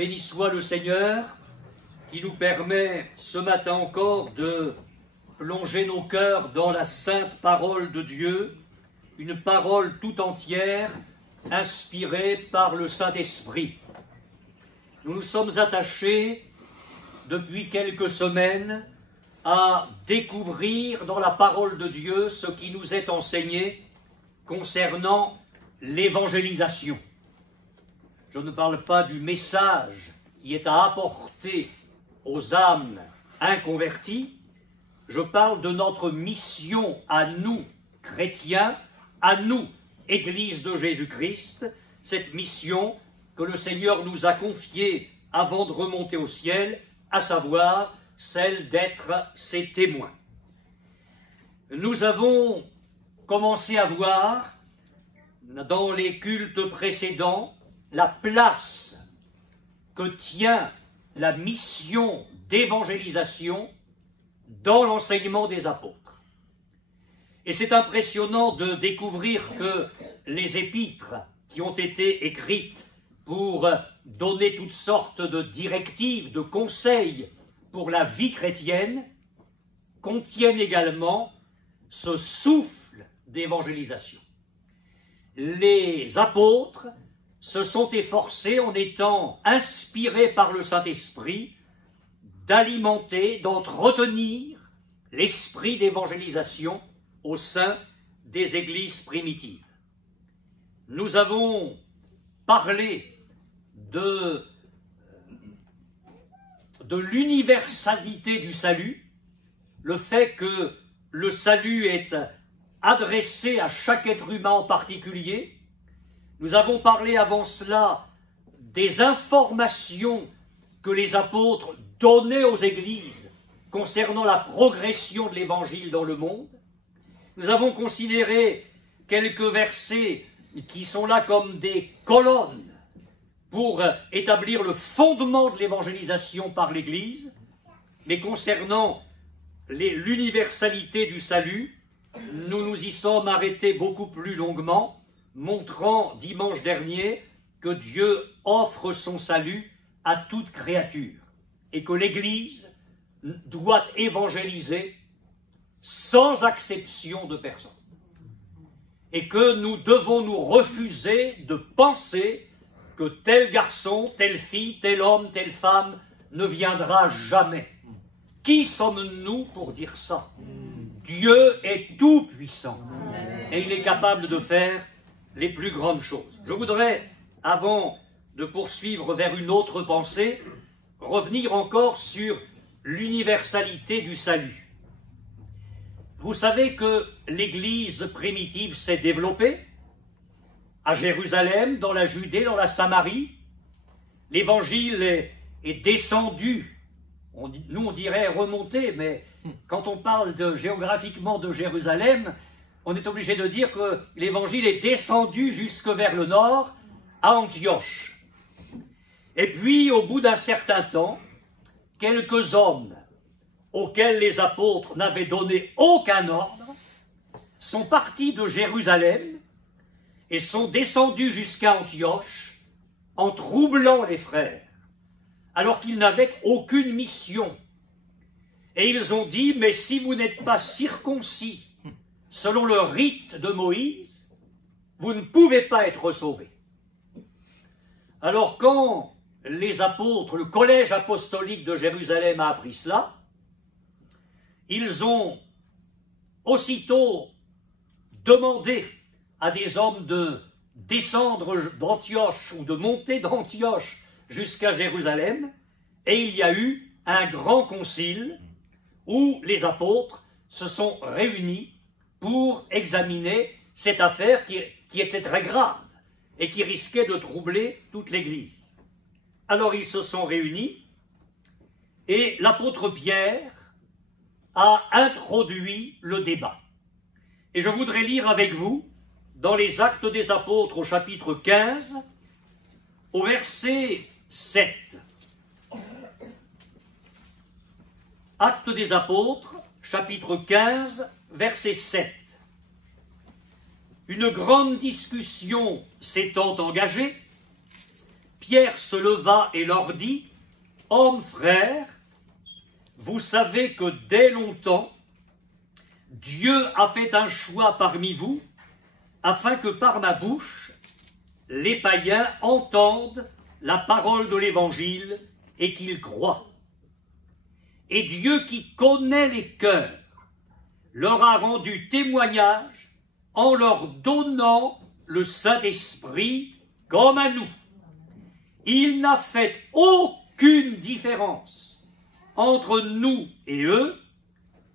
Béni soit le Seigneur qui nous permet ce matin encore de plonger nos cœurs dans la sainte parole de Dieu, une parole tout entière inspirée par le Saint-Esprit. Nous nous sommes attachés depuis quelques semaines à découvrir dans la parole de Dieu ce qui nous est enseigné concernant l'évangélisation. Je ne parle pas du message qui est à apporter aux âmes inconverties, je parle de notre mission à nous, chrétiens, à nous, Église de Jésus-Christ, cette mission que le Seigneur nous a confiée avant de remonter au ciel, à savoir celle d'être ses témoins. Nous avons commencé à voir dans les cultes précédents la place que tient la mission d'évangélisation dans l'enseignement des apôtres. Et c'est impressionnant de découvrir que les épîtres qui ont été écrites pour donner toutes sortes de directives, de conseils pour la vie chrétienne, contiennent également ce souffle d'évangélisation. Les apôtres se sont efforcés, en étant inspirés par le Saint-Esprit, d'alimenter, d'entretenir l'esprit d'évangélisation au sein des églises primitives. Nous avons parlé de l'universalité du salut, le fait que le salut est adressé à chaque être humain en particulier. Nous avons parlé avant cela des informations que les apôtres donnaient aux églises concernant la progression de l'évangile dans le monde. Nous avons considéré quelques versets qui sont là comme des colonnes pour établir le fondement de l'évangélisation par l'Église, mais concernant l'universalité du salut, nous nous y sommes arrêtés beaucoup plus longuement, montrant dimanche dernier que Dieu offre son salut à toute créature et que l'Église doit évangéliser sans exception de personne. Et que nous devons nous refuser de penser que tel garçon, telle fille, tel homme, telle femme ne viendra jamais. Qui sommes-nous pour dire ça? Dieu est tout-puissant et il est capable de faire les plus grandes choses. Je voudrais, avant de poursuivre vers une autre pensée, revenir encore sur l'universalité du salut. Vous savez que l'Église primitive s'est développée à Jérusalem, dans la Judée, dans la Samarie. L'Évangile est descendu, nous on dirait remonté, mais quand on parle géographiquement de Jérusalem, on est obligé de dire que l'Évangile est descendu jusque vers le nord, à Antioche. Et puis, au bout d'un certain temps, quelques hommes auxquels les apôtres n'avaient donné aucun ordre sont partis de Jérusalem et sont descendus jusqu'à Antioche en troublant les frères, alors qu'ils n'avaient aucune mission. Et ils ont dit, mais si vous n'êtes pas circoncis selon le rite de Moïse, vous ne pouvez pas être sauvés. Alors quand les apôtres, le collège apostolique de Jérusalem a appris cela, ils ont aussitôt demandé à des hommes de descendre d'Antioche ou de monter d'Antioche jusqu'à Jérusalem, et il y a eu un grand concile où les apôtres se sont réunis pour examiner cette affaire qui était très grave et qui risquait de troubler toute l'Église. Alors ils se sont réunis et l'apôtre Pierre a introduit le débat. Et je voudrais lire avec vous dans les Actes des Apôtres au chapitre 15, au verset 7. Actes des Apôtres, chapitre 15, verset 7. Une grande discussion s'étant engagée, Pierre se leva et leur dit, « Hommes, frères, vous savez que dès longtemps, Dieu a fait un choix parmi vous, afin que par ma bouche, les païens entendent la parole de l'Évangile et qu'ils croient. Et Dieu qui connaît les cœurs leur a rendu témoignage en leur donnant le Saint-Esprit comme à nous. Il n'a fait aucune différence entre nous et eux,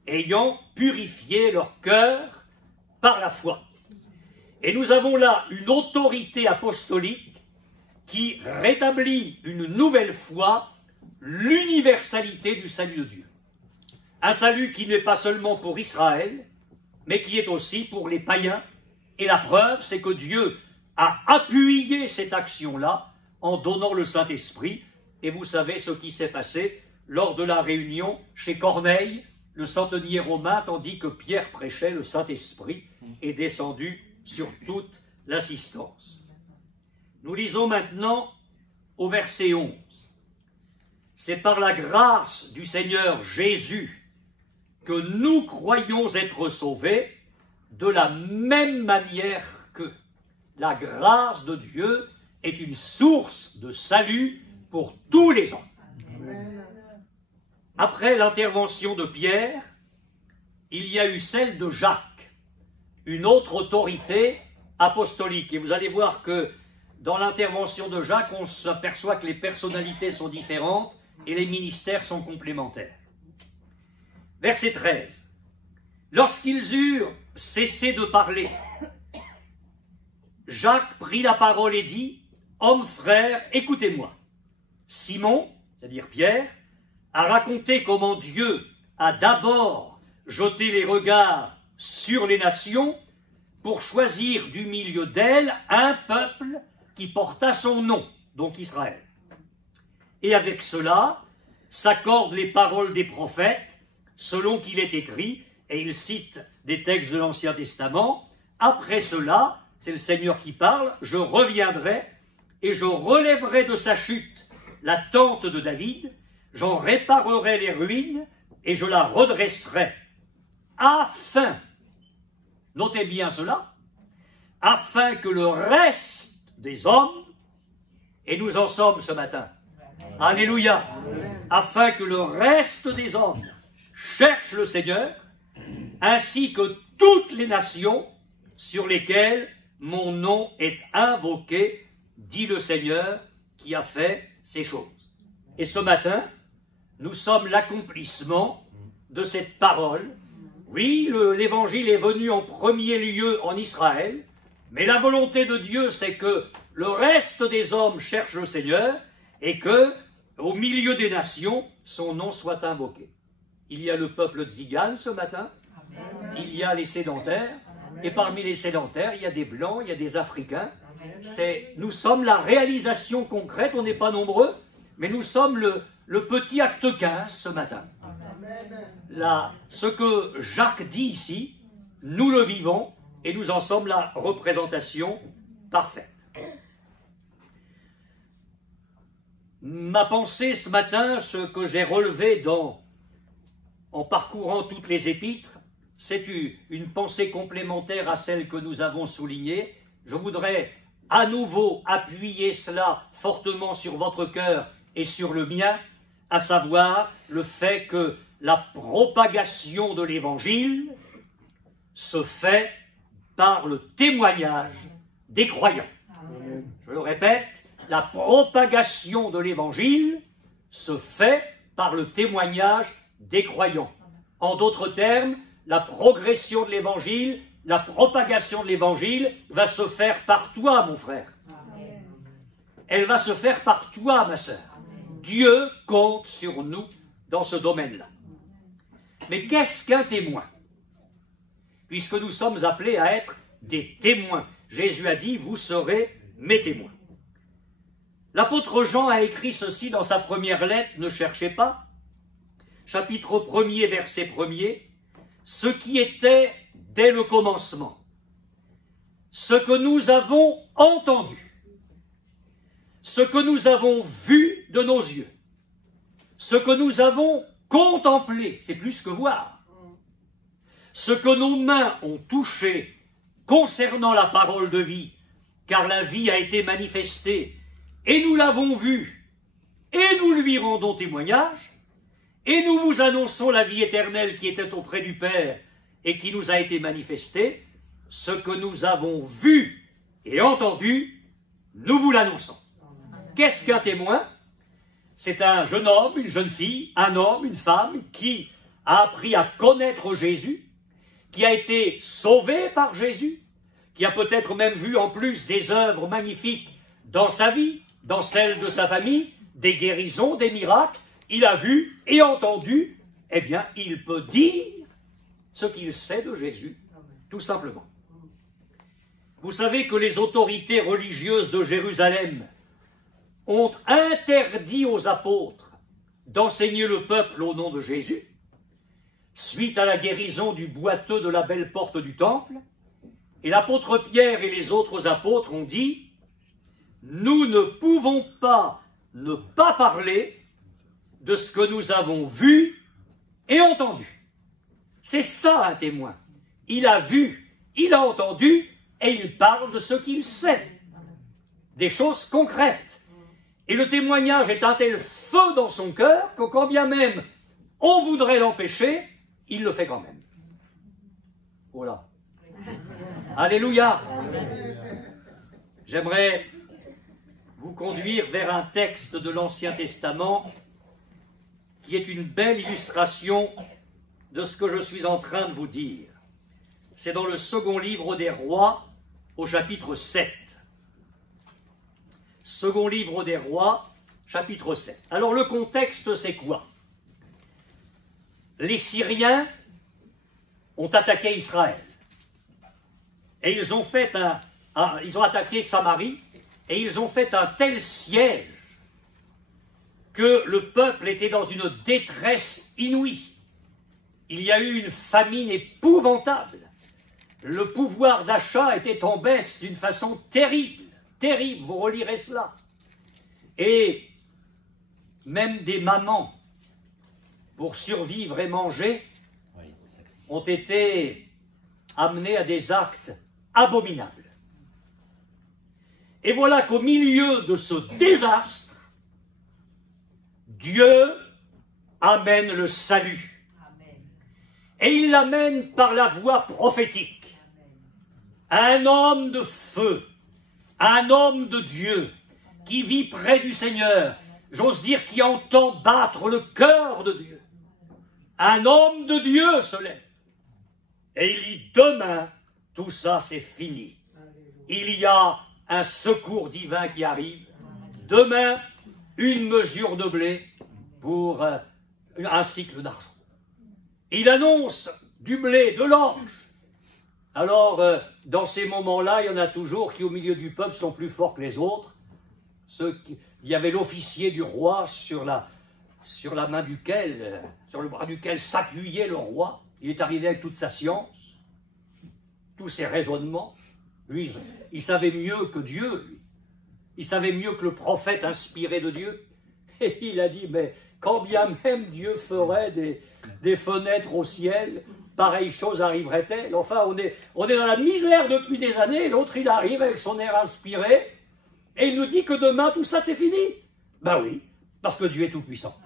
ayant purifié leur cœur par la foi. » Et nous avons là une autorité apostolique qui rétablit une nouvelle fois l'universalité du salut de Dieu. Un salut qui n'est pas seulement pour Israël, mais qui est aussi pour les païens. Et la preuve, c'est que Dieu a appuyé cette action-là en donnant le Saint-Esprit. Et vous savez ce qui s'est passé lors de la réunion chez Corneille, le centenier romain, tandis que Pierre prêchait, le Saint-Esprit est descendu sur toute l'assistance. Nous lisons maintenant au verset 11. C'est par la grâce du Seigneur Jésus que nous croyons être sauvés de la même manière que la grâce de Dieu est une source de salut pour tous les hommes. Après l'intervention de Pierre, il y a eu celle de Jacques, une autre autorité apostolique. Et vous allez voir que dans l'intervention de Jacques, on s'aperçoit que les personnalités sont différentes et les ministères sont complémentaires. Verset 13. Lorsqu'ils eurent cessé de parler, Jacques prit la parole et dit, « Hommes, frères, écoutez-moi. Simon, c'est-à-dire Pierre, a raconté comment Dieu a d'abord jeté les regards sur les nations pour choisir du milieu d'elles un peuple qui porta son nom, donc Israël. Et avec cela s'accordent les paroles des prophètes, selon qu'il est écrit, et il cite des textes de l'Ancien Testament, « Après cela, c'est le Seigneur qui parle, je reviendrai et je relèverai de sa chute la tente de David, j'en réparerai les ruines et je la redresserai, afin, notez bien cela, afin que le reste des hommes, et nous en sommes ce matin, alléluia, afin que le reste des hommes cherche le Seigneur, ainsi que toutes les nations sur lesquelles mon nom est invoqué, dit le Seigneur qui a fait ces choses. Et ce matin, nous sommes l'accomplissement de cette parole. Oui, l'Évangile est venu en premier lieu en Israël, mais la volonté de Dieu, c'est que le reste des hommes cherche le Seigneur et que, au milieu des nations, son nom soit invoqué. Il y a le peuple tzigane ce matin, il y a les sédentaires, et parmi les sédentaires, il y a des blancs, il y a des africains. Nous sommes la réalisation concrète, on n'est pas nombreux, mais nous sommes le petit acte 15 ce matin. Là, ce que Jacques dit ici, nous le vivons, et nous en sommes la représentation parfaite. Ma pensée ce matin, ce que j'ai relevé en parcourant toutes les épîtres, c'est une pensée complémentaire à celle que nous avons soulignée. Je voudrais à nouveau appuyer cela fortement sur votre cœur et sur le mien, à savoir le fait que la propagation de l'Évangile se fait par le témoignage des croyants. Je le répète, la propagation de l'Évangile se fait par le témoignage des croyants. En d'autres termes, la progression de l'Évangile, la propagation de l'Évangile va se faire par toi, mon frère. Amen. Elle va se faire par toi, ma sœur. Amen. Dieu compte sur nous dans ce domaine-là. Mais qu'est-ce qu'un témoin? Puisque nous sommes appelés à être des témoins. Jésus a dit, vous serez mes témoins. L'apôtre Jean a écrit ceci dans sa première lettre, ne cherchez pas, chapitre 1er, verset 1er, ce qui était dès le commencement, ce que nous avons entendu, ce que nous avons vu de nos yeux, ce que nous avons contemplé, c'est plus que voir, ce que nos mains ont touché concernant la parole de vie, car la vie a été manifestée, et nous l'avons vue, et nous lui rendons témoignage, et nous vous annonçons la vie éternelle qui était auprès du Père et qui nous a été manifestée, ce que nous avons vu et entendu, nous vous l'annonçons. Qu'est-ce qu'un témoin? C'est un jeune homme, une jeune fille, un homme, une femme qui a appris à connaître Jésus, qui a été sauvé par Jésus, qui a peut-être même vu en plus des œuvres magnifiques dans sa vie, dans celle de sa famille, des guérisons, des miracles. Il a vu et entendu, eh bien, il peut dire ce qu'il sait de Jésus, tout simplement. Vous savez que les autorités religieuses de Jérusalem ont interdit aux apôtres d'enseigner le peuple au nom de Jésus, suite à la guérison du boiteux de la belle porte du temple, et l'apôtre Pierre et les autres apôtres ont dit « Nous ne pouvons pas ne pas parler de ce que nous avons vu et entendu. » C'est ça un témoin. Il a vu, il a entendu et il parle de ce qu'il sait. Des choses concrètes. Et le témoignage est un tel feu dans son cœur que quand bien même on voudrait l'empêcher, il le fait quand même. Voilà. Alléluia. J'aimerais vous conduire vers un texte de l'Ancien Testament qui est une belle illustration de ce que je suis en train de vous dire. C'est dans le second livre des Rois, au chapitre 7. Second livre des Rois, chapitre 7. Alors le contexte, c'est quoi? Les Syriens ont attaqué Israël. Et ils ont attaqué Samarie, et ils ont fait un tel siège que le peuple était dans une détresse inouïe. Il y a eu une famine épouvantable. Le pouvoir d'achat était en baisse d'une façon terrible, terrible, vous relirez cela. Et même des mamans, pour survivre et manger, ont été amenées à des actes abominables. Et voilà qu'au milieu de ce désastre, Dieu amène le salut. Et il l'amène par la voie prophétique. Un homme de feu, un homme de Dieu, qui vit près du Seigneur, j'ose dire qui entend battre le cœur de Dieu. Un homme de Dieu se lève. Et il dit, demain, tout ça c'est fini. Il y a un secours divin qui arrive. Demain, une mesure de blé pour un cycle d'argent. Il annonce du blé, de l'orge. Alors, dans ces moments-là, il y en a toujours qui, au milieu du peuple, sont plus forts que les autres. Il y avait l'officier du roi sur la main duquel, sur le bras duquel s'appuyait le roi. Il est arrivé avec toute sa science, tous ses raisonnements. Lui, il savait mieux que Dieu, lui. Il savait mieux que le prophète inspiré de Dieu. Et il a dit, mais quand bien même Dieu ferait des fenêtres au ciel, pareille chose arriverait-elle? Enfin, on est dans la misère depuis des années, l'autre il arrive avec son air inspiré, et il nous dit que demain tout ça c'est fini. Ben oui, parce que Dieu est tout-puissant.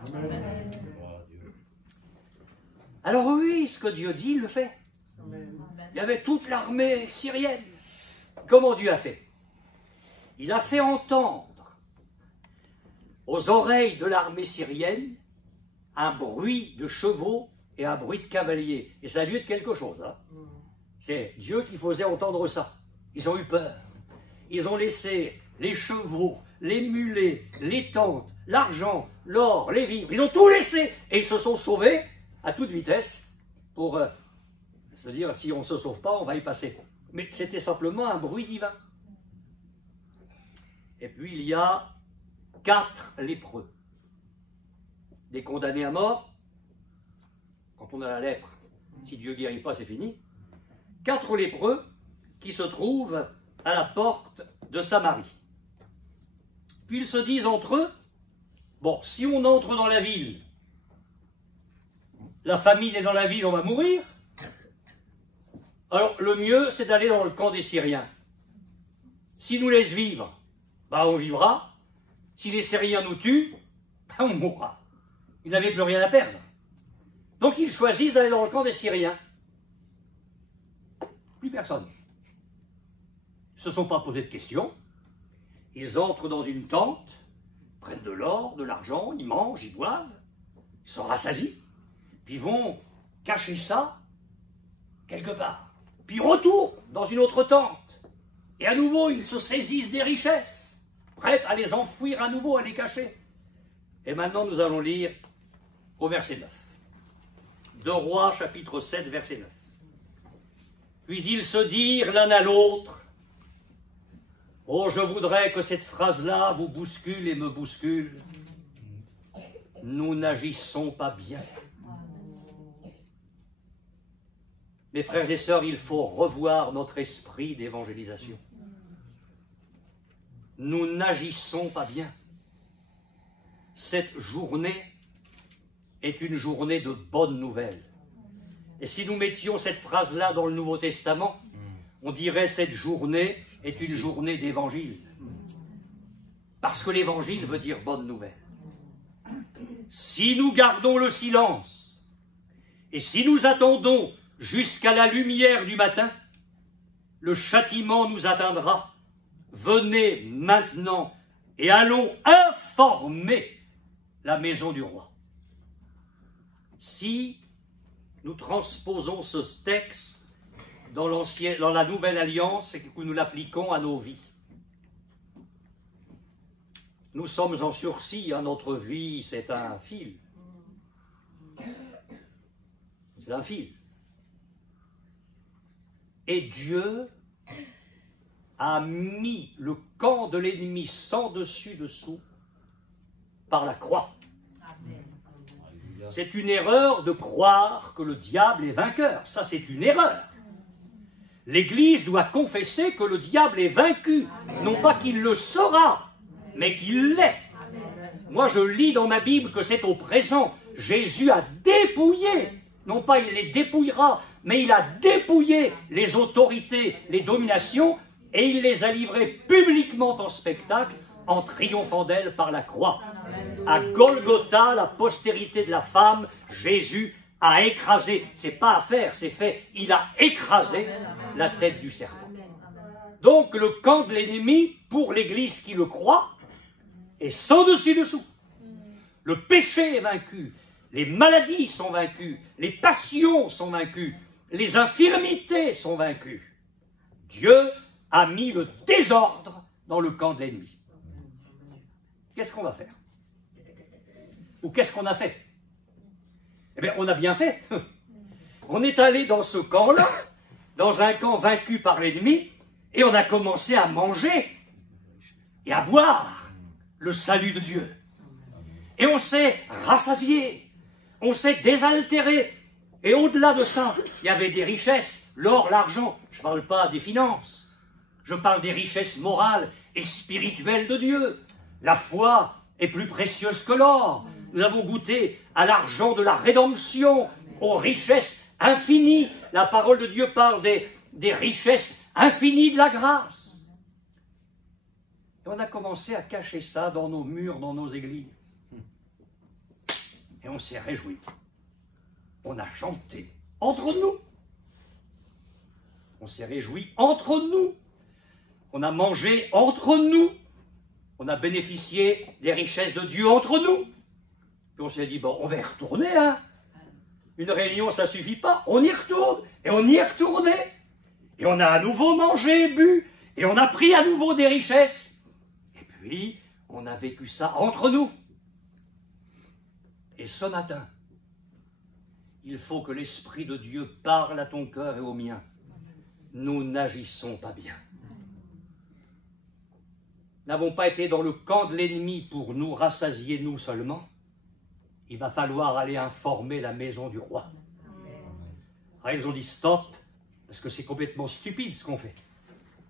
Alors oui, ce que Dieu dit, il le fait. Il y avait toute l'armée syrienne. Comment Dieu a fait? Il a fait entendre aux oreilles de l'armée syrienne un bruit de chevaux et un bruit de cavaliers. Et ça a dû être quelque chose. Hein. C'est Dieu qui faisait entendre ça. Ils ont eu peur. Ils ont laissé les chevaux, les mulets, les tentes, l'argent, l'or, les vivres. Ils ont tout laissé. Et ils se sont sauvés à toute vitesse pour se dire, si on ne se sauve pas, on va y passer. Mais c'était simplement un bruit divin. Et puis il y a 4 lépreux. Des condamnés à mort. Quand on a la lèpre, si Dieu ne guérit pas, c'est fini. 4 lépreux qui se trouvent à la porte de Samarie. Puis ils se disent entre eux, bon, si on entre dans la ville, la famine est dans la ville, on va mourir. Alors le mieux, c'est d'aller dans le camp des Syriens. S'ils nous laissent vivre, ben, on vivra. Si les Syriens nous tuent, ben, on mourra. Ils n'avaient plus rien à perdre. Donc ils choisissent d'aller dans le camp des Syriens. Plus personne. Ils ne se sont pas posé de questions. Ils entrent dans une tente, prennent de l'or, de l'argent, ils mangent, ils boivent, ils sont rassasiés, puis ils vont cacher ça quelque part. Puis retournent dans une autre tente. Et à nouveau, ils se saisissent des richesses, prêts à les enfouir à nouveau, à les cacher. Et maintenant, nous allons lire au verset 9. 2 Rois, chapitre 7, verset 9. Puis ils se dirent l'un à l'autre, « Oh, je voudrais que cette phrase-là vous bouscule et me bouscule. Nous n'agissons pas bien. » Mes frères et sœurs, il faut revoir notre esprit d'évangélisation. Nous n'agissons pas bien. Cette journée est une journée de bonnes nouvelles. Et si nous mettions cette phrase-là dans le Nouveau Testament, on dirait cette journée est une journée d'évangile. Parce que l'évangile veut dire bonne nouvelle. Si nous gardons le silence, et si nous attendons jusqu'à la lumière du matin, le châtiment nous atteindra. Venez maintenant et allons informer la maison du roi. Si nous transposons ce texte dans la Nouvelle Alliance et que nous l'appliquons à nos vies, nous sommes en sursis, hein, notre vie c'est un fil. C'est un fil. Et Dieu a mis le camp de l'ennemi sans dessus-dessous par la croix. C'est une erreur de croire que le diable est vainqueur. Ça, c'est une erreur. L'Église doit confesser que le diable est vaincu. Non pas qu'il le sera, mais qu'il l'est. Moi, je lis dans ma Bible que c'est au présent. Jésus a dépouillé, non pas il les dépouillera, mais il a dépouillé les autorités, les dominations, et il les a livrées publiquement en spectacle, en triomphant d'elles par la croix. À Golgotha, la postérité de la femme, Jésus a écrasé, c'est pas à faire, c'est fait, il a écrasé la tête du serpent. Donc le camp de l'ennemi, pour l'Église qui le croit, est sans dessus-dessous. Le péché est vaincu, les maladies sont vaincues, les passions sont vaincues, les infirmités sont vaincues. Dieu a mis le désordre dans le camp de l'ennemi. Qu'est-ce qu'on va faire? Ou qu'est-ce qu'on a fait? Eh bien, on a bien fait. On est allé dans ce camp-là, dans un camp vaincu par l'ennemi, et on a commencé à manger et à boire le salut de Dieu. Et on s'est rassasié, on s'est désaltéré. Et au-delà de ça, il y avait des richesses, l'or, l'argent. Je ne parle pas des finances. Je parle des richesses morales et spirituelles de Dieu. La foi est plus précieuse que l'or. Nous avons goûté à l'argent de la rédemption, aux richesses infinies. La parole de Dieu parle des richesses infinies de la grâce. Et on a commencé à cacher ça dans nos murs, dans nos églises. Et on s'est réjoui. On a chanté entre nous. On s'est réjoui entre nous. On a mangé entre nous. On a bénéficié des richesses de Dieu entre nous. Puis on s'est dit, bon, on va y retourner, hein. Une réunion, ça ne suffit pas. On y retourne. Et on y est retourné. Et on a à nouveau mangé, bu. Et on a pris à nouveau des richesses. Et puis, on a vécu ça entre nous. Et ce matin, il faut que l'Esprit de Dieu parle à ton cœur et au mien. Nous n'agissons pas bien. Nous n'avons pas été dans le camp de l'ennemi pour nous rassasier nous seulement. Il va falloir aller informer la maison du roi. Alors ils ont dit stop, parce que c'est complètement stupide ce qu'on fait.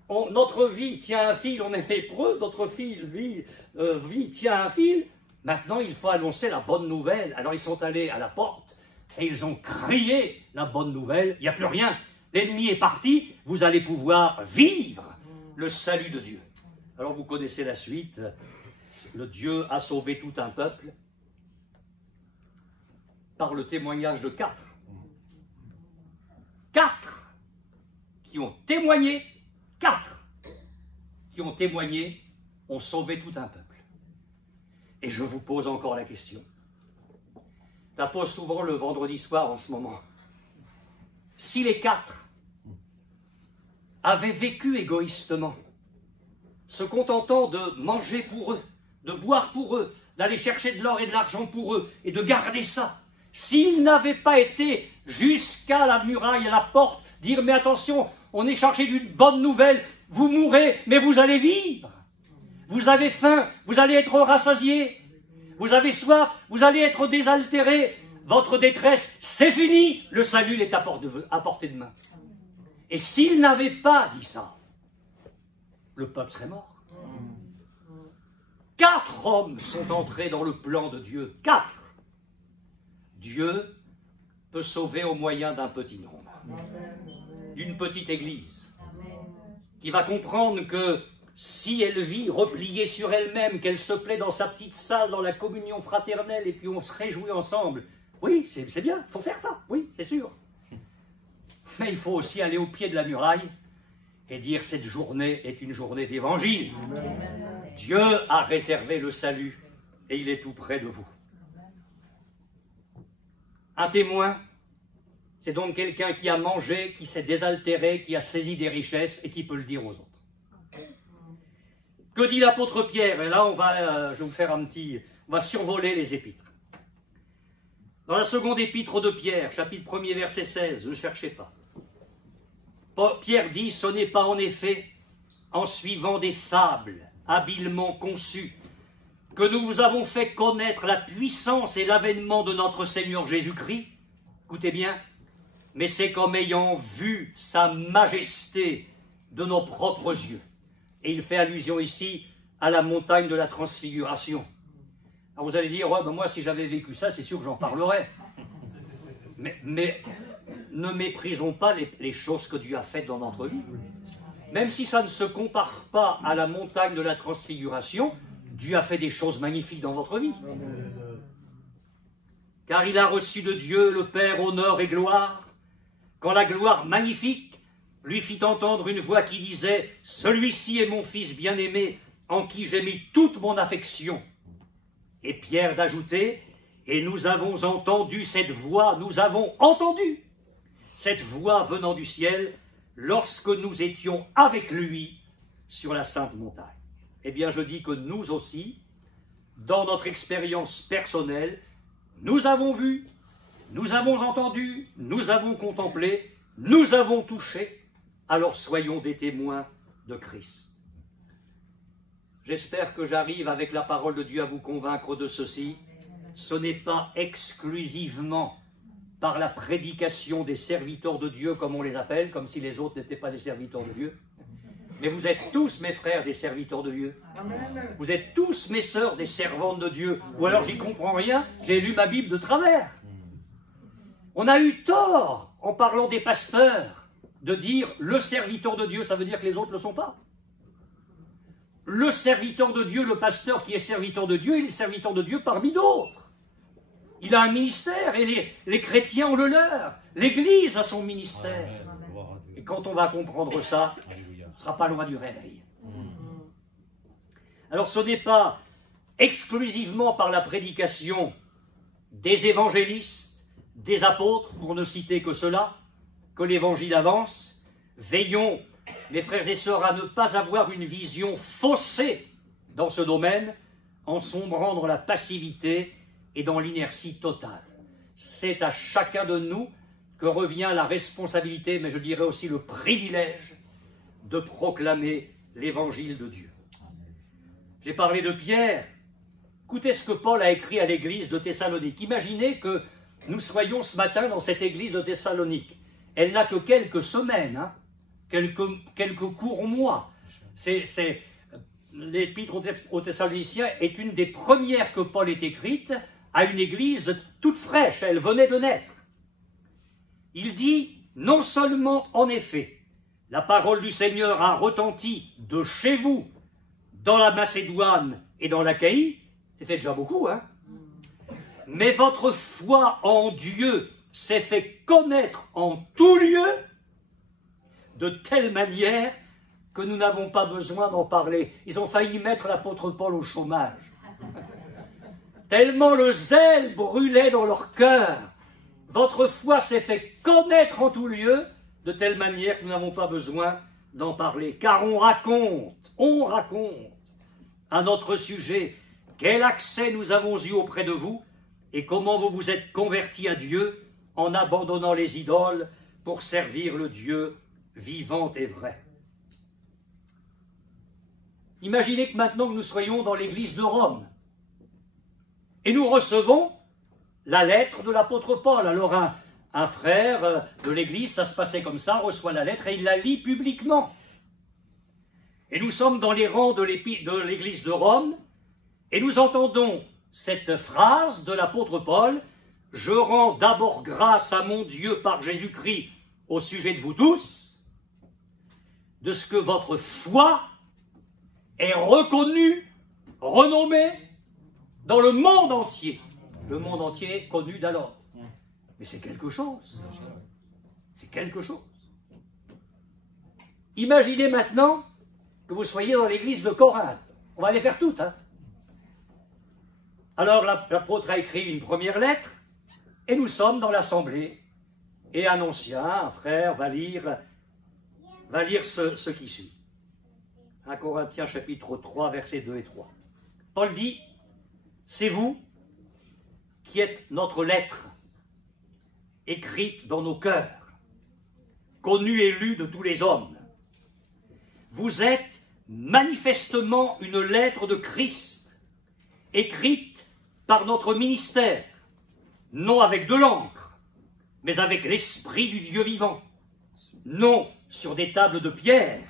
notre vie tient un fil, on est lépreux, notre vie tient un fil. Maintenant, il faut annoncer la bonne nouvelle. Alors, ils sont allés à la porte et ils ont crié la bonne nouvelle. Il n'y a plus rien. L'ennemi est parti. Vous allez pouvoir vivre le salut de Dieu. Alors, vous connaissez la suite. Le Dieu a sauvé tout un peuple par le témoignage de 4. 4 qui ont témoigné, 4 qui ont témoigné, ont sauvé tout un peuple. Et je vous pose encore la question. Je la pose souvent le vendredi soir en ce moment. Si les 4 avaient vécu égoïstement, se contentant de manger pour eux, de boire pour eux, d'aller chercher de l'or et de l'argent pour eux, et de garder ça, s'ils n'avaient pas été jusqu'à la muraille, à la porte, dire « mais attention, on est chargé d'une bonne nouvelle, vous mourrez, mais vous allez vivre. Vous avez faim, vous allez être rassasié. Vous avez soif, vous allez être désaltéré. Votre détresse, c'est fini. Le salut est à portée de main. » Et s'ils n'avaient pas dit ça, le peuple serait mort. 4 hommes sont entrés dans le plan de Dieu. 4. Dieu peut sauver au moyen d'un petit nombre, d'une petite église, qui va comprendre que si elle vit repliée sur elle-même, qu'elle se plaît dans sa petite salle, dans la communion fraternelle, et puis on se réjouit ensemble, oui, c'est bien, il faut faire ça, oui, c'est sûr. Mais il faut aussi aller au pied de la muraille et dire cette journée est une journée d'évangile. Dieu a réservé le salut et il est tout près de vous. Un témoin, c'est donc quelqu'un qui a mangé, qui s'est désaltéré, qui a saisi des richesses et qui peut le dire aux autres. Que dit l'apôtre Pierre? Et là, je vais vous faire on va survoler les épîtres. Dans la seconde épître de Pierre, chapitre 1er, verset 16, ne cherchez pas. Pierre dit, ce n'est pas en effet en suivant des fables habilement conçues que nous vous avons fait connaître la puissance et l'avènement de notre Seigneur Jésus-Christ. Écoutez bien, mais c'est comme ayant vu sa majesté de nos propres yeux. Et il fait allusion ici à la montagne de la transfiguration. Alors vous allez dire, ouais, ben moi si j'avais vécu ça, c'est sûr que j'en parlerais. Mais ne méprisons pas les choses que Dieu a faites dans notre vie. Même si ça ne se compare pas à la montagne de la transfiguration, Dieu a fait des choses magnifiques dans votre vie. Car il a reçu de Dieu le Père honneur et gloire, quand la gloire magnifique lui fit entendre une voix qui disait « Celui-ci est mon Fils bien-aimé, en qui j'ai mis toute mon affection. » Et Pierre d'ajouter « Et nous avons entendu cette voix, nous avons entendu cette voix venant du ciel lorsque nous étions avec lui sur la sainte montagne. » Eh bien, je dis que nous aussi, dans notre expérience personnelle, nous avons vu, nous avons entendu, nous avons contemplé, nous avons touché, alors soyons des témoins de Christ. J'espère que j'arrive avec la parole de Dieu à vous convaincre de ceci. Ce n'est pas exclusivement par la prédication des serviteurs de Dieu, comme on les appelle, comme si les autres n'étaient pas des serviteurs de Dieu. Mais vous êtes tous, mes frères, des serviteurs de Dieu. Vous êtes tous, mes sœurs, des servantes de Dieu. Ou alors, j'y comprends rien, j'ai lu ma Bible de travers. On a eu tort, en parlant des pasteurs, de dire « le serviteur de Dieu », ça veut dire que les autres ne le sont pas. Le serviteur de Dieu, le pasteur qui est serviteur de Dieu, il est serviteur de Dieu parmi d'autres. Il a un ministère et les chrétiens ont le leur. L'Église a son ministère. Et quand on va comprendre ça, on ne sera pas loin du réveil. Alors ce n'est pas exclusivement par la prédication des évangélistes, des apôtres, pour ne citer que cela, que l'évangile avance. Veillons, mes frères et sœurs, à ne pas avoir une vision faussée dans ce domaine, en sombrant dans la passivité et dans l'inertie totale. C'est à chacun de nous que revient la responsabilité, mais je dirais aussi le privilège, de proclamer l'évangile de Dieu. J'ai parlé de Pierre. Écoutez ce que Paul a écrit à l'église de Thessalonique. Imaginez que nous soyons ce matin dans cette église de Thessalonique. Elle n'a que quelques semaines, quelques courts mois. L'Épître aux Thessaloniciens est une des premières que Paul ait écrite à une église toute fraîche, elle venait de naître. Il dit, non seulement en effet, la parole du Seigneur a retenti de chez vous, dans la Macédoine et dans l'Achaïe, c'était déjà beaucoup, hein? Mais votre foi en Dieu s'est fait connaître en tout lieu, de telle manière que nous n'avons pas besoin d'en parler. Ils ont failli mettre l'apôtre Paul au chômage. Tellement le zèle brûlait dans leur cœur. Votre foi s'est fait connaître en tout lieu, de telle manière que nous n'avons pas besoin d'en parler. Car on raconte à notre sujet quel accès nous avons eu auprès de vous et comment vous vous êtes convertis à Dieu en abandonnant les idoles pour servir le Dieu vivant et vrai. Imaginez que maintenant que nous soyons dans l'église de Rome et nous recevons la lettre de l'apôtre Paul. Alors un frère de l'église, ça se passait comme ça, reçoit la lettre et il la lit publiquement. Et nous sommes dans les rangs de l'église de Rome et nous entendons cette phrase de l'apôtre Paul, « Je rends d'abord grâce à mon Dieu par Jésus-Christ au sujet de vous tous, de ce que votre foi est reconnue, renommée dans le monde entier. » Le monde entier est connu d'alors. Mais c'est quelque chose. C'est quelque chose. Imaginez maintenant que vous soyez dans l'église de Corinthe. On va les faire toutes, hein. Alors l'apôtre a écrit une première lettre, et nous sommes dans l'assemblée, et un ancien, un frère, va lire ce qui suit. 1 Corinthiens chapitre 3, versets 2 et 3. Paul dit, « C'est vous qui êtes notre lettre, écrite dans nos cœurs, connue et lue de tous les hommes. Vous êtes manifestement une lettre de Christ, écrite par notre ministère, non avec de l'encre, mais avec l'Esprit du Dieu vivant, non sur des tables de pierre,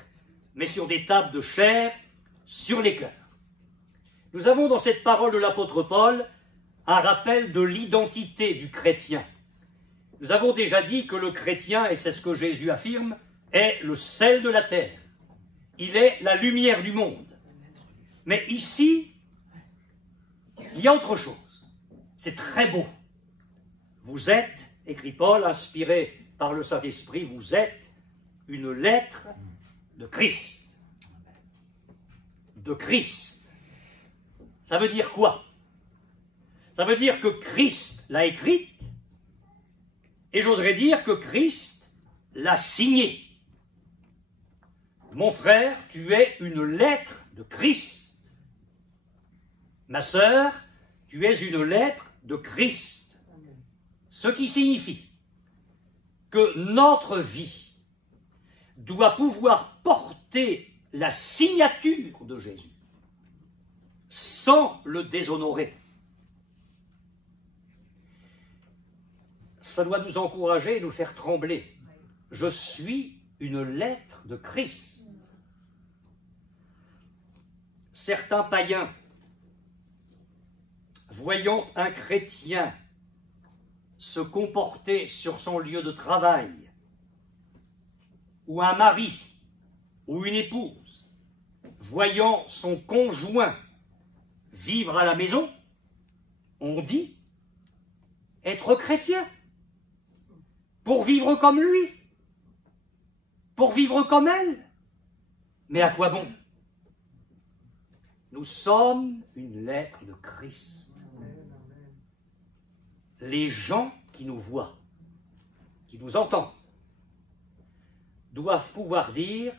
mais sur des tables de chair, sur les cœurs. » Nous avons dans cette parole de l'apôtre Paul un rappel de l'identité du chrétien. Nous avons déjà dit que le chrétien, et c'est ce que Jésus affirme, est le sel de la terre. Il est la lumière du monde. Mais ici, il y a autre chose. C'est très beau. Vous êtes, écrit Paul, inspiré par le Saint-Esprit, vous êtes une lettre de Christ. De Christ. Ça veut dire quoi? Ça veut dire que Christ l'a écrite, et j'oserais dire que Christ l'a signée. Mon frère, tu es une lettre de Christ. Ma sœur, tu es une lettre de Christ. Ce qui signifie que notre vie doit pouvoir porter la signature de Jésus sans le déshonorer. Ça doit nous encourager et nous faire trembler. Je suis une lettre de Christ. Certains païens, voyant un chrétien se comporter sur son lieu de travail, ou un mari, ou une épouse, voyant son conjoint vivre à la maison, on dit être chrétien, pour vivre comme lui, pour vivre comme elle. Mais à quoi bon? Nous sommes une lettre de Christ. Les gens qui nous voient, qui nous entendent, doivent pouvoir dire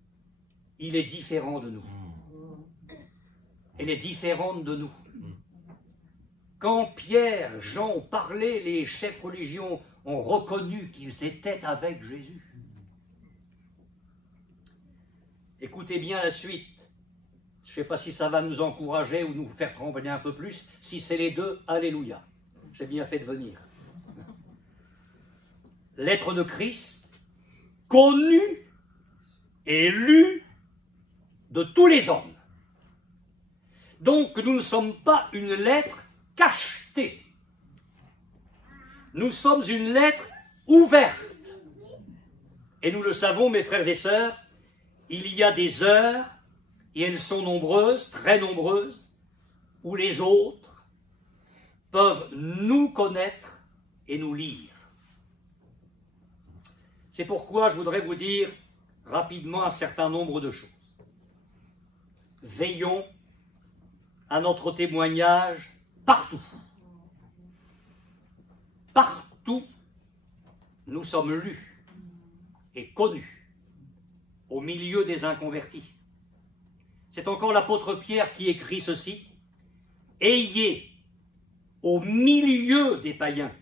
« il est différent de nous ». Elle est différente de nous. Quand Pierre, Jean ont parlé, les chefs religieux ont reconnu qu'ils étaient avec Jésus. Écoutez bien la suite. Je ne sais pas si ça va nous encourager ou nous faire trembler un peu plus. Si c'est les deux, alléluia. J'ai bien fait de venir. Lettre de Christ, connue et lu de tous les hommes. Donc nous ne sommes pas une lettre cachetée. Nous sommes une lettre ouverte. Et nous le savons, mes frères et sœurs, il y a des heures, et elles sont nombreuses, très nombreuses, où les autres peuvent nous connaître et nous lire. C'est pourquoi je voudrais vous dire rapidement un certain nombre de choses. Veillons à notre témoignage partout. Partout, nous sommes lus et connus au milieu des inconvertis. C'est encore l'apôtre Pierre qui écrit ceci. Ayez au milieu des païens.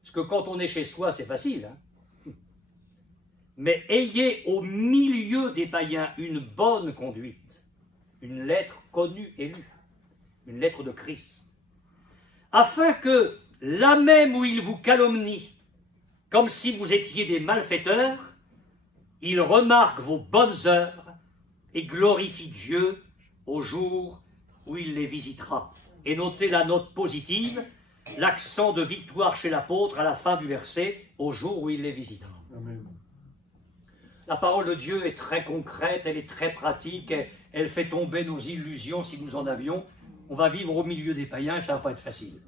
Parce que quand on est chez soi, c'est facile. Hein, mais ayez au milieu des païens une bonne conduite, une lettre connue et lue, une lettre de Christ, afin que, là même où il vous calomnie, comme si vous étiez des malfaiteurs, il remarque vos bonnes œuvres et glorifie Dieu au jour où il les visitera. Et notez la note positive, l'accent de victoire chez l'apôtre à la fin du verset, au jour où il les visitera. Amen. La parole de Dieu est très concrète, elle est très pratique, elle fait tomber nos illusions si nous en avions. On va vivre au milieu des païens, ça ne va pas être facile.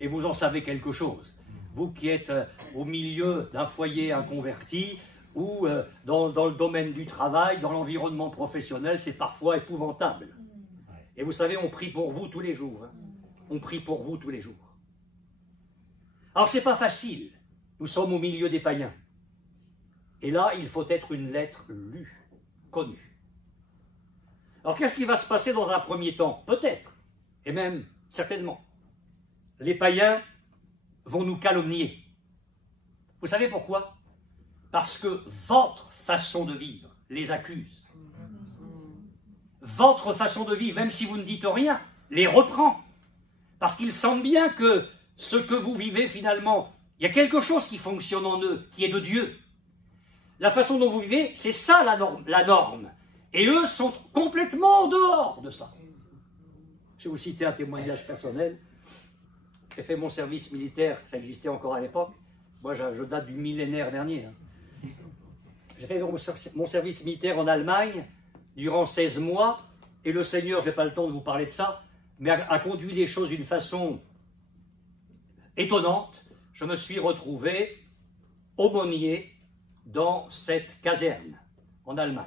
Et vous en savez quelque chose. Vous qui êtes au milieu d'un foyer inconverti, ou dans le domaine du travail, dans l'environnement professionnel, c'est parfois épouvantable. Et vous savez, on prie pour vous tous les jours. Hein. On prie pour vous tous les jours. Alors, ce n'est pas facile. Nous sommes au milieu des païens. Et là, il faut être une lettre lue, connue. Alors, qu'est-ce qui va se passer dans un premier temps? Peut-être, et même certainement. Les païens vont nous calomnier. Vous savez pourquoi? Parce que votre façon de vivre les accuse. Votre façon de vivre, même si vous ne dites rien, les reprend. Parce qu'ils sentent bien que ce que vous vivez finalement, il y a quelque chose qui fonctionne en eux, qui est de Dieu. La façon dont vous vivez, c'est ça la norme. Et eux sont complètement en dehors de ça. Je vais vous citer un témoignage personnel. J'ai fait mon service militaire, ça existait encore à l'époque. Moi, je date du millénaire dernier. Hein. J'ai fait mon service militaire en Allemagne durant 16 mois, et le Seigneur, je n'ai pas le temps de vous parler de ça, mais a conduit les choses d'une façon étonnante. Je me suis retrouvé aumônier dans cette caserne en Allemagne.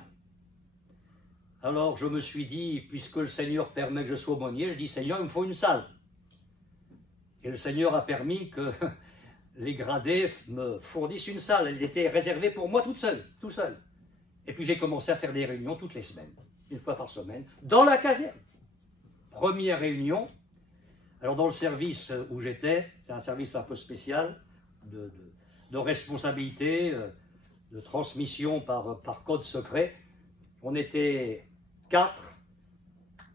Alors je me suis dit, puisque le Seigneur permet que je sois aumônier, je dis, Seigneur, il me faut une salle. Et le Seigneur a permis que les gradés me fournissent une salle. Elle était réservée pour moi tout seul. Et puis j'ai commencé à faire des réunions toutes les semaines, une fois par semaine, dans la caserne. Première réunion. Alors dans le service où j'étais, c'est un service un peu spécial, de responsabilité, de transmission par code secret. On était 4.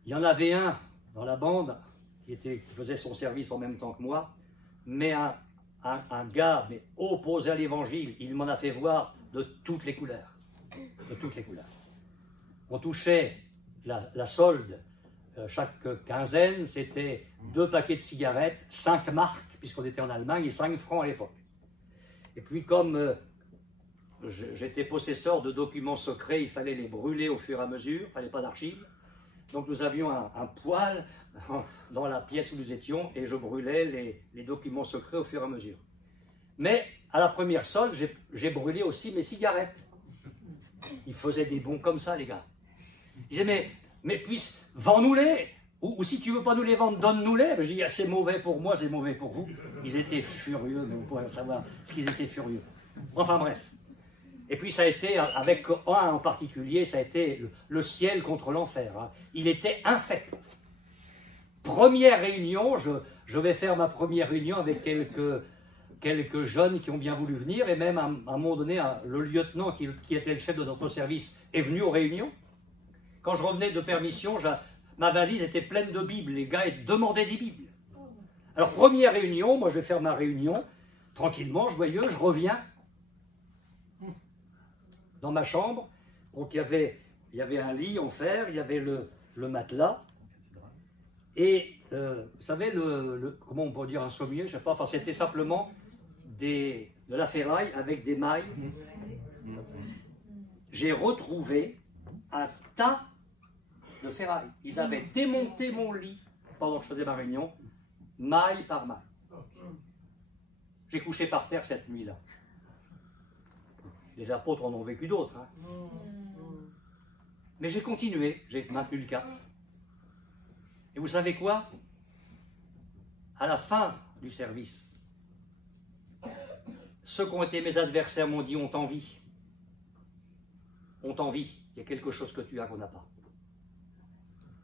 Il y en avait un dans la bande qui faisait son service en même temps que moi, mais un gars mais opposé à l'évangile. Il m'en a fait voir de toutes les couleurs. De toutes les couleurs. On touchait la solde chaque quinzaine, c'était 2 paquets de cigarettes, 5 marques, puisqu'on était en Allemagne, et 5 francs à l'époque. Et puis comme j'étais possesseur de documents secrets, il fallait les brûler au fur et à mesure, il ne fallait pas d'archives. Donc nous avions un poêle dans la pièce où nous étions, et je brûlais les documents secrets au fur et à mesure. Mais à la première solde, j'ai brûlé aussi mes cigarettes. Ils faisaient des bons comme ça, les gars. Ils disaient, mais puisse, vends-nous-les. Ou si tu ne veux pas nous les vendre, donne-nous-les. Je dis, c'est mauvais pour moi, c'est mauvais pour vous. Ils étaient furieux, mais vous pourrez savoir ce qu'ils étaient furieux. Enfin bref. Et puis ça a été, avec un en particulier, ça a été le ciel contre l'enfer. Hein. Il était infect. Première réunion, je vais faire ma première réunion avec quelques jeunes qui ont bien voulu venir, et même à un moment donné, le lieutenant qui était le chef de notre service est venu aux réunions. Quand je revenais de permission, ma valise était pleine de Bibles. Les gars demandaient des Bibles. Alors, première réunion, moi je vais faire ma réunion, tranquillement, joyeux, je reviens dans ma chambre, Donc il y avait un lit en fer, il y avait le matelas, et vous savez, comment on peut dire un sommier, je ne sais pas, enfin c'était simplement de la ferraille avec des mailles. J'ai retrouvé un tas de ferraille. Ils avaient démonté mon lit pendant que je faisais ma réunion, maille par maille. J'ai couché par terre cette nuit-là. Les apôtres en ont vécu d'autres. Hein. Mais j'ai continué, j'ai maintenu le cap. Et vous savez quoi? À la fin du service, ceux qui ont été mes adversaires m'ont dit, on t'envie. On t'envie, il y a quelque chose que tu as qu'on n'a pas.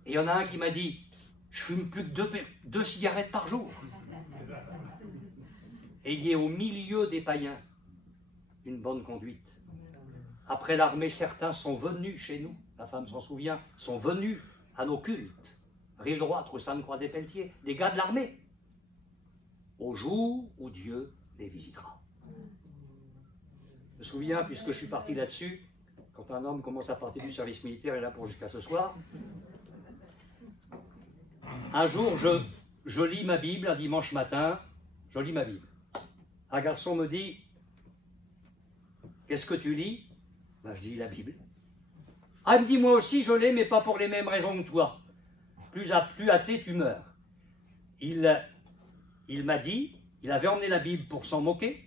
Et il y en a un qui m'a dit, je fume plus que deux cigarettes par jour. Et il y a au milieu des païens une bonne conduite. Après l'armée, certains sont venus chez nous, la femme s'en souvient, sont venus à nos cultes. Rive droite, rue Sainte-Croix-des-Pelletiers, des gars de l'armée. Au jour où Dieu les visitera. Je me souviens, puisque je suis parti là-dessus, quand un homme commence à partir du service militaire, et là pour jusqu'à ce soir, un jour, je lis ma Bible, un dimanche matin, je lis ma Bible. Un garçon me dit, qu'est-ce que tu lis? Ben, je dis la Bible. Ah, il me dit, moi aussi je l'ai, mais pas pour les mêmes raisons que toi. Plus athée, tu meurs. Il m'a dit, il avait emmené la Bible pour s'en moquer,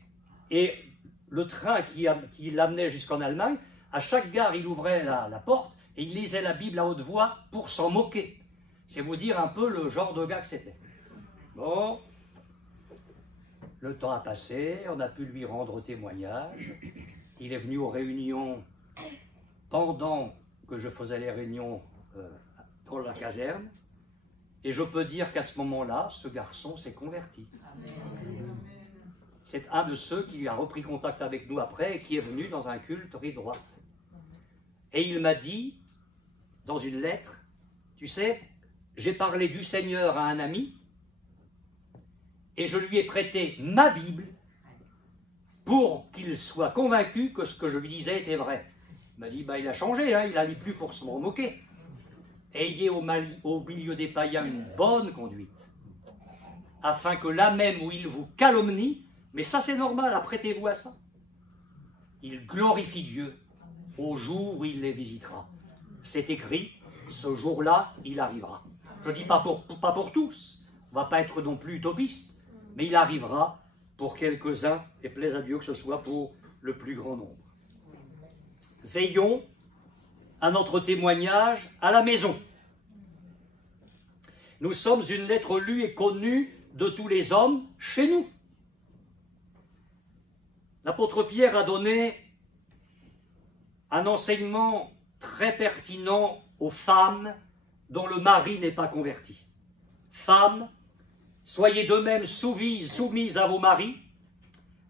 et le train qui l'amenait jusqu'en Allemagne, à chaque gare, il ouvrait la porte, et il lisait la Bible à haute voix pour s'en moquer. C'est vous dire un peu le genre de gars que c'était. Bon, le temps a passé, on a pu lui rendre témoignage. Il est venu aux réunions pendant que je faisais les réunions dans la caserne. Et je peux dire qu'à ce moment-là, ce garçon s'est converti. C'est un de ceux qui a repris contact avec nous après et qui est venu dans un culte rive droite. Et il m'a dit, dans une lettre, tu sais, j'ai parlé du Seigneur à un ami et je lui ai prêté ma Bible pour qu'il soit convaincu que ce que je lui disais était vrai. Il m'a dit, bah, il a changé, hein, il n'a lu plus pour se moquer. Ayez au milieu des païens une bonne conduite, afin que là même où il vous calomnie, mais ça c'est normal, apprêtez-vous à ça, il glorifie Dieu au jour où il les visitera. C'est écrit, ce jour-là, il arrivera. Je ne dis pas pour tous, on ne va pas être non plus utopiste, mais il arrivera pour quelques-uns, et plaise à Dieu que ce soit pour le plus grand nombre. Veillons à notre témoignage à la maison. Nous sommes une lettre lue et connue de tous les hommes chez nous. L'apôtre Pierre a donné un enseignement très pertinent aux femmes dont le mari n'est pas converti. Femmes, soyez de même soumises à vos maris,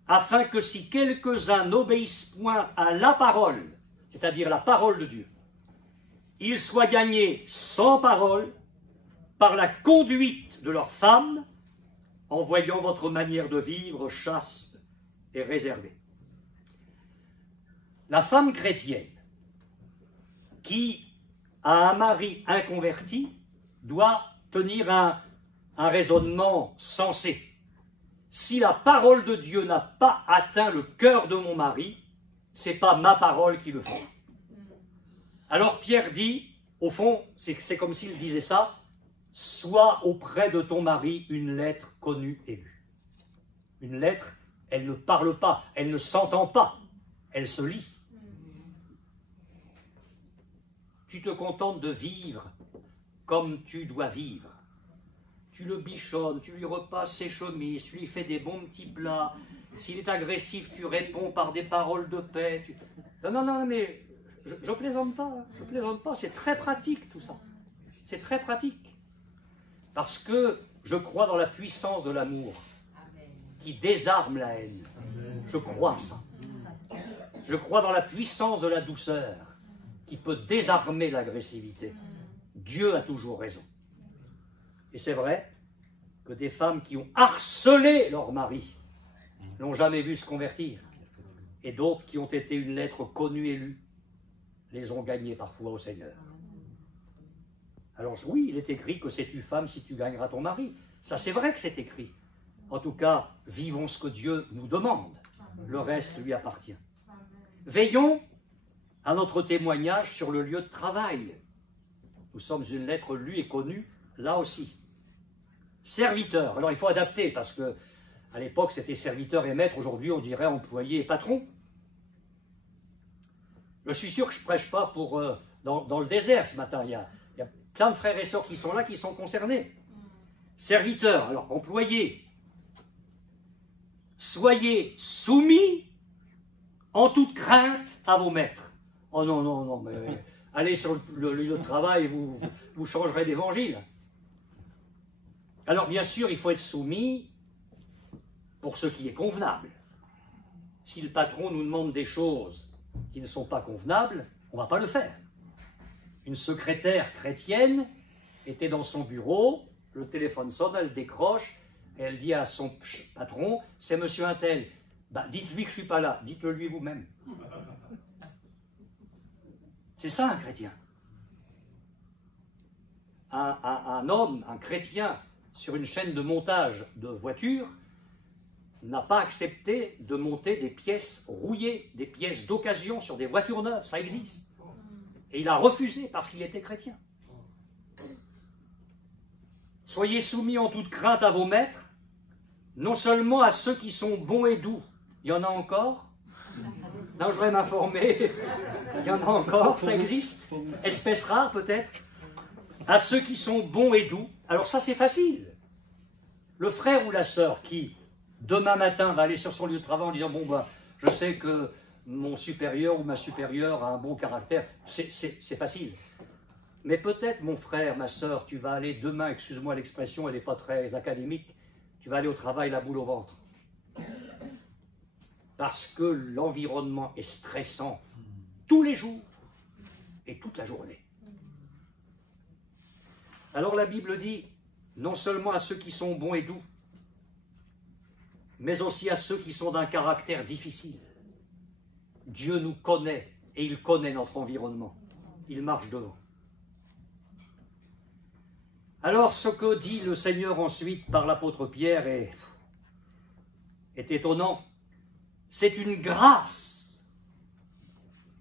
afin que si quelques-uns n'obéissent point à la parole, c'est-à-dire la parole de Dieu, ils soient gagnés sans parole par la conduite de leurs femmes, en voyant votre manière de vivre chaste et réservée. La femme chrétienne qui a un mari inconverti doit tenir un raisonnement sensé. Si la parole de Dieu n'a pas atteint le cœur de mon mari, ce n'est pas ma parole qui le fait. Alors Pierre dit, au fond, c'est comme s'il disait ça, sois auprès de ton mari une lettre connue et lue. Une lettre, elle ne parle pas, elle ne s'entend pas, elle se lit. Tu te contentes de vivre comme tu dois vivre. Tu le bichonnes, tu lui repasses ses chemises, tu lui fais des bons petits plats. S'il est agressif, tu réponds par des paroles de paix. Non, mais je plaisante pas, c'est très pratique tout ça. C'est très pratique. Parce que je crois dans la puissance de l'amour qui désarme la haine. Je crois en ça. Je crois dans la puissance de la douceur qui peut désarmer l'agressivité. Dieu a toujours raison. Et c'est vrai que des femmes qui ont harcelé leur mari n'ont jamais vu se convertir. Et d'autres qui ont été une lettre connue et lue les ont gagnés parfois au Seigneur. Alors oui, il est écrit que c'est une femme si tu gagneras ton mari. Ça, c'est vrai que c'est écrit. En tout cas, vivons ce que Dieu nous demande. Le reste lui appartient. Veillons à notre témoignage sur le lieu de travail. Nous sommes une lettre lue et connue, là aussi. Serviteur. Alors il faut adapter, parce que à l'époque c'était serviteur et maître, aujourd'hui on dirait employé et patron. Je suis sûr que je ne prêche pas pour, dans le désert ce matin. Il y a plein de frères et sœurs qui sont là, qui sont concernés. Serviteur, alors employé. Soyez soumis en toute crainte à vos maîtres. Oh non, non, non, mais allez sur le lieu de travail et vous changerez d'évangile. Alors bien sûr, il faut être soumis pour ce qui est convenable. Si le patron nous demande des choses qui ne sont pas convenables, on ne va pas le faire. Une secrétaire chrétienne était dans son bureau, le téléphone sonne, elle décroche, et elle dit à son patron, c'est monsieur Untel, bah, dites-lui que je ne suis pas là, dites-le lui vous-même. C'est ça un chrétien. Un homme, un chrétien, sur une chaîne de montage de voitures, n'a pas accepté de monter des pièces rouillées, des pièces d'occasion sur des voitures neuves, ça existe. Et il a refusé parce qu'il était chrétien. Soyez soumis en toute crainte à vos maîtres, non seulement à ceux qui sont bons et doux. Il y en a encore? Non, je vais m'informer. Il y en a encore, ça existe? Espèce rare peut-être? À ceux qui sont bons et doux. Alors ça c'est facile. Le frère ou la sœur qui, demain matin, va aller sur son lieu de travail en disant « Bon, bah, je sais que mon supérieur ou ma supérieure a un bon caractère », c'est facile. Mais peut-être, mon frère, ma sœur, tu vas aller demain, excuse-moi l'expression, elle n'est pas très académique, tu vas aller au travail la boule au ventre. Parce que l'environnement est stressant tous les jours et toute la journée. Alors la Bible dit, non seulement à ceux qui sont bons et doux, mais aussi à ceux qui sont d'un caractère difficile. Dieu nous connaît et il connaît notre environnement. Il marche devant. Alors ce que dit le Seigneur ensuite par l'apôtre Pierre est étonnant. C'est une grâce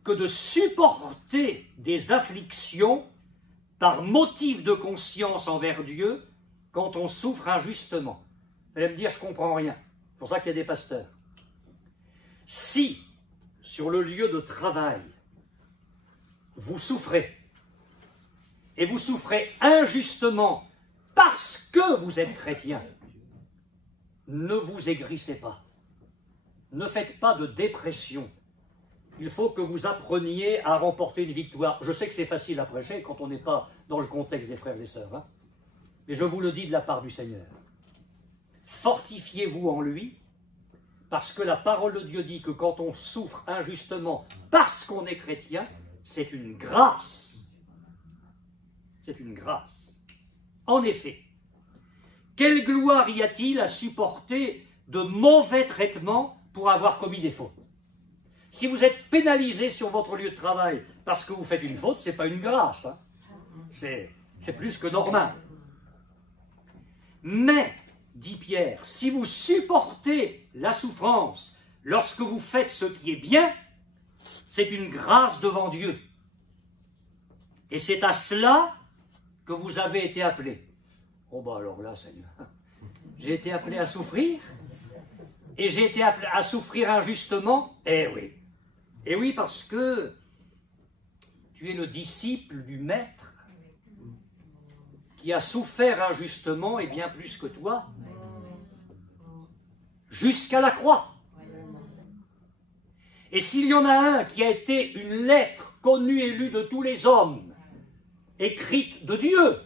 que de supporter des afflictions par motif de conscience envers Dieu quand on souffre injustement. Vous allez me dire, je ne comprends rien. C'est pour ça qu'il y a des pasteurs. Si, sur le lieu de travail, vous souffrez, et vous souffrez injustement parce que vous êtes chrétien, ne vous aigrissez pas. Ne faites pas de dépression. Il faut que vous appreniez à remporter une victoire. Je sais que c'est facile à prêcher quand on n'est pas dans le contexte des frères et sœurs, hein. Mais je vous le dis de la part du Seigneur. Fortifiez-vous en lui, parce que la parole de Dieu dit que quand on souffre injustement parce qu'on est chrétien, c'est une grâce. C'est une grâce. En effet, quelle gloire y a-t-il à supporter de mauvais traitements pour avoir commis des fautes? Si vous êtes pénalisé sur votre lieu de travail parce que vous faites une faute, ce n'est pas une grâce, hein. C'est plus que normal. Mais, dit Pierre, si vous supportez la souffrance lorsque vous faites ce qui est bien, c'est une grâce devant Dieu. Et c'est à cela que vous avez été appelés. Oh bah alors là, Seigneur, j'ai été appelé à souffrir, et j'ai été appelé à souffrir injustement. Eh oui. Eh oui, parce que tu es le disciple du Maître qui a souffert injustement et bien plus que toi, jusqu'à la croix. Et s'il y en a un qui a été une lettre connue et lue de tous les hommes, écrite de Dieu,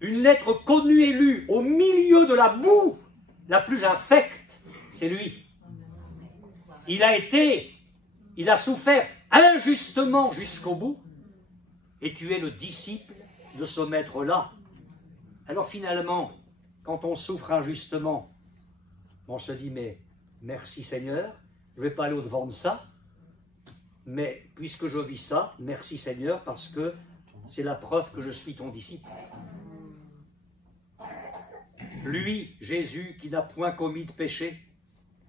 une lettre connue et lue au milieu de la boue la plus infecte, c'est lui. Il a souffert injustement jusqu'au bout, et tu es le disciple de ce maître-là. Alors finalement, quand on souffre injustement, on se dit, mais merci Seigneur, je ne vais pas aller au-devant de ça. Mais puisque je vis ça, merci Seigneur, parce que c'est la preuve que je suis ton disciple. Lui, Jésus, qui n'a point commis de péché,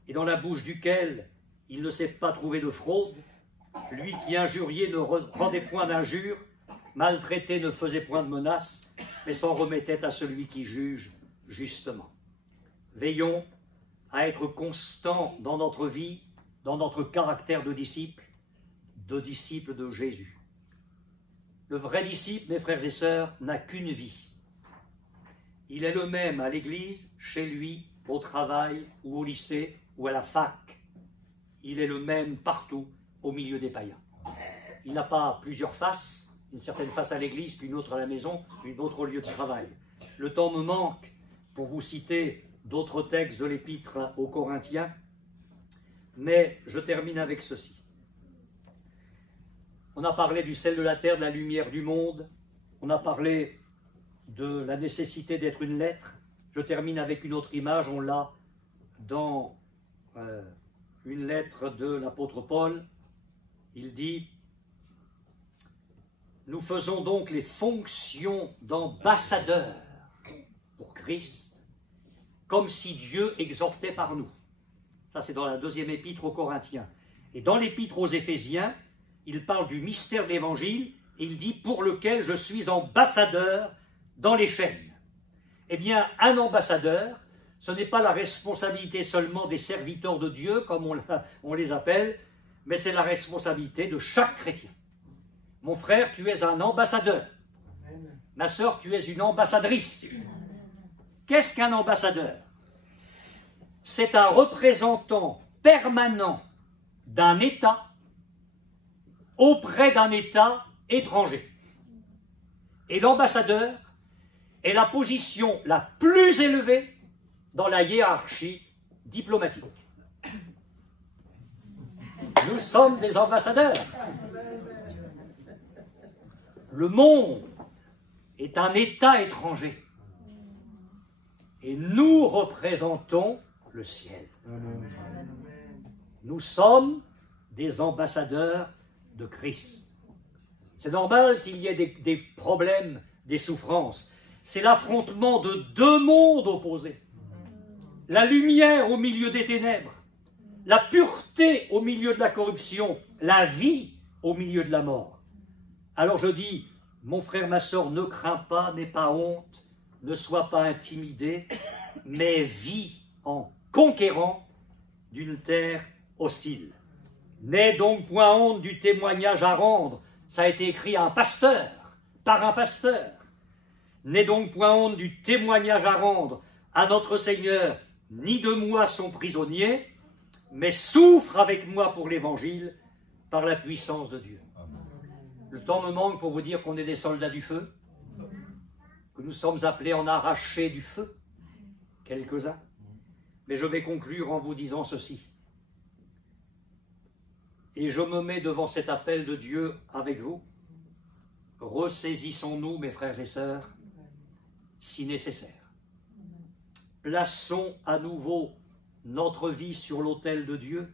et dans la bouche duquel il ne s'est pas trouvé de fraude, lui qui injuriait ne rendait point d'injure, maltraité ne faisait point de menaces, mais s'en remettait à celui qui juge justement. Veillons à être constants dans notre vie, dans notre caractère de disciple de Jésus. Le vrai disciple, mes frères et sœurs, n'a qu'une vie. Il est le même à l'église, chez lui, au travail, ou au lycée, ou à la fac. Il est le même partout, au milieu des païens. Il n'a pas plusieurs faces, une certaine face à l'église, puis une autre à la maison, puis une autre au lieu de travail. Le temps me manque pour vous citer d'autres textes de l'épître aux Corinthiens, mais je termine avec ceci. On a parlé du sel de la terre, de la lumière du monde, on a parlé de la nécessité d'être une lettre. Je termine avec une autre image, on l'a dans une lettre de l'apôtre Paul. Il dit « Nous faisons donc les fonctions d'ambassadeurs pour Christ, comme si Dieu exhortait par nous. » Ça, c'est dans la deuxième épître aux Corinthiens. Et dans l'épître aux Éphésiens, il parle du mystère de l'Évangile, et il dit « Pour lequel je suis ambassadeur dans les chaînes. » Eh bien, un ambassadeur, ce n'est pas la responsabilité seulement des serviteurs de Dieu, comme on les appelle, mais c'est la responsabilité de chaque chrétien. Mon frère, tu es un ambassadeur. Ma sœur, tu es une ambassadrice. Qu'est-ce qu'un ambassadeur? C'est un représentant permanent d'un État auprès d'un État étranger. Et l'ambassadeur est la position la plus élevée dans la hiérarchie diplomatique. Nous sommes des ambassadeurs. Le monde est un État étranger. Et nous représentons le ciel. Nous sommes des ambassadeurs de Christ. C'est normal qu'il y ait des problèmes, des souffrances. C'est l'affrontement de deux mondes opposés. La lumière au milieu des ténèbres, la pureté au milieu de la corruption, la vie au milieu de la mort. Alors je dis, mon frère, ma sœur, ne crains pas, n'aie pas honte, ne sois pas intimidé, mais vis en conquérant d'une terre hostile. N'aie donc point honte du témoignage à rendre. Ça a été écrit à un pasteur, par un pasteur. N'aie donc point honte du témoignage à rendre à notre Seigneur, ni de moi son prisonnier, mais souffre avec moi pour l'Évangile par la puissance de Dieu. Le temps me manque pour vous dire qu'on est des soldats du feu, que nous sommes appelés à en arracher du feu, quelques-uns. Mais je vais conclure en vous disant ceci. Et je me mets devant cet appel de Dieu avec vous. Ressaisissons-nous, mes frères et sœurs, si nécessaire. Plaçons à nouveau notre vie sur l'autel de Dieu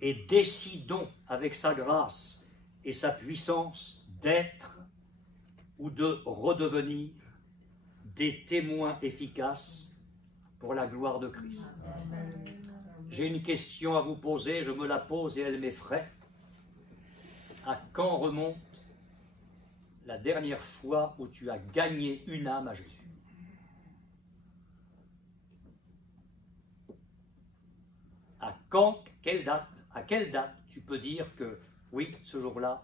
et décidons avec sa grâce et sa puissance d'être ou de redevenir des témoins efficaces pour la gloire de Christ. J'ai une question à vous poser, je me la pose et elle m'effraie. À quand remonte la dernière fois où tu as gagné une âme à Jésus? À quand, à quelle date tu peux dire que, oui, ce jour-là,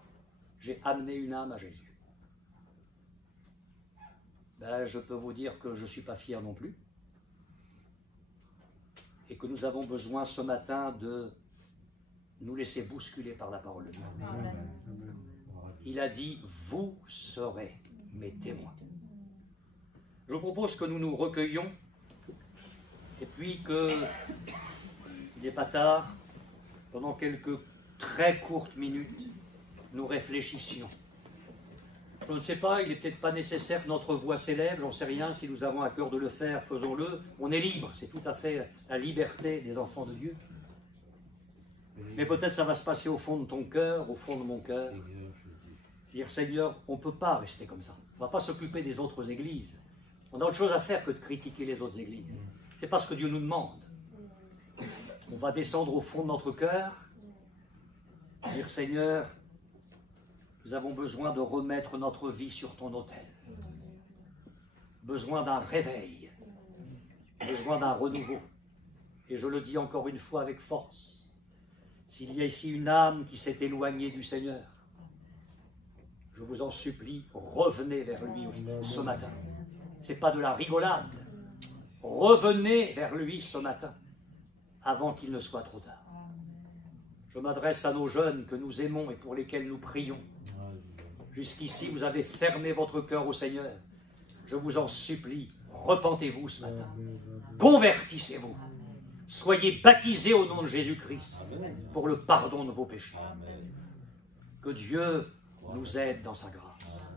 j'ai amené une âme à Jésus? Ben, je peux vous dire que je ne suis pas fier non plus. Et que nous avons besoin ce matin de nous laisser bousculer par la parole de Dieu. Il a dit, vous serez mes témoins. Je propose que nous nous recueillions et puis que, il n'est pas tard, pendant quelques très courtes minutes, nous réfléchissions. Je ne sais pas, il n'est peut-être pas nécessaire que notre voix s'élève, j'en sais rien, si nous avons à cœur de le faire, faisons-le. On est libre, c'est tout à fait la liberté des enfants de Dieu. Mais peut-être ça va se passer au fond de ton cœur, au fond de mon cœur. Dire, Seigneur, on ne peut pas rester comme ça. On ne va pas s'occuper des autres églises. On a autre chose à faire que de critiquer les autres églises. Ce n'est pas ce que Dieu nous demande. On va descendre au fond de notre cœur, dire, Seigneur, nous avons besoin de remettre notre vie sur ton autel. Besoin d'un réveil, besoin d'un renouveau. Et je le dis encore une fois avec force, s'il y a ici une âme qui s'est éloignée du Seigneur, je vous en supplie, revenez vers lui ce matin. Ce n'est pas de la rigolade. Revenez vers lui ce matin, avant qu'il ne soit trop tard. Je m'adresse à nos jeunes que nous aimons et pour lesquels nous prions. Jusqu'ici, vous avez fermé votre cœur au Seigneur. Je vous en supplie, repentez-vous ce matin. Convertissez-vous. Soyez baptisés au nom de Jésus-Christ pour le pardon de vos péchés. Que Dieu nous aide dans sa grâce.